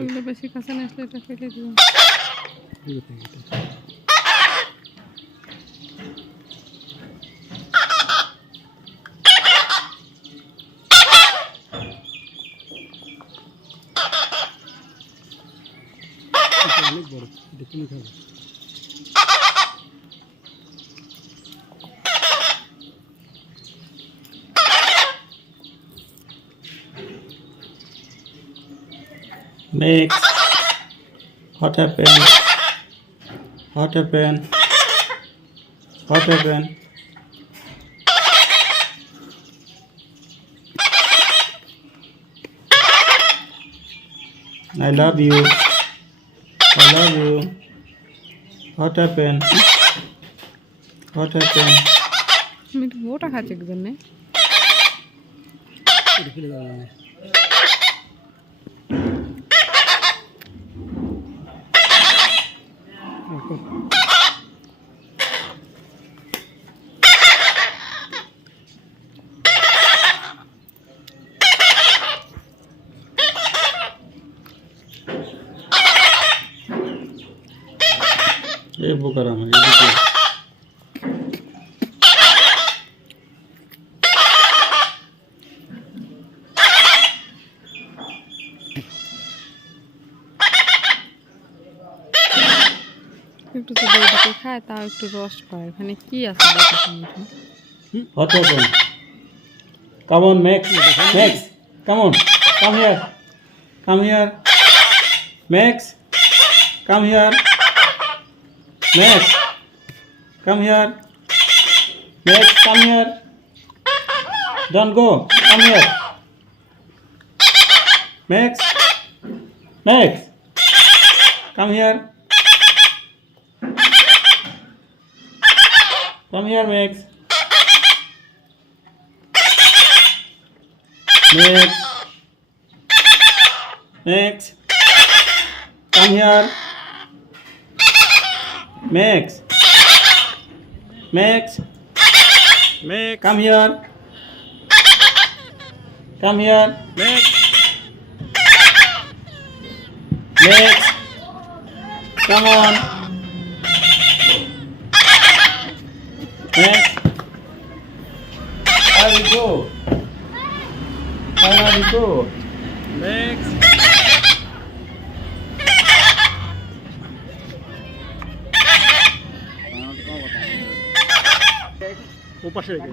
ওগুলো বেশি কাছে না আসলে এটা ফেলে দিও। অনেক বড়, দেখুন খাবে। Mix. What happened? What happened? What happened? I love you. I love you. What happened? What happened? আমি একটু ওটা খাচ্ছি একজন নেই। এটা ফেলে দাও না। ये बुकर हम ये बुकर একটু তো দইটাকে খায় তাও একটু রস পায়। এখানে কি আছে দইটার মধ্যে? What happened? Come on, Max. Max, come on. Come here. Come here. Max, come here. Max, come here. Max, come here. Don't go. Come here. Max, Max, come here. Come here, Max. Max, Max, come here. Max, Max, Max, come here. Come here. Max, Max, come on. Max, where you go? Where are you go? Max. ও পাশে রেখে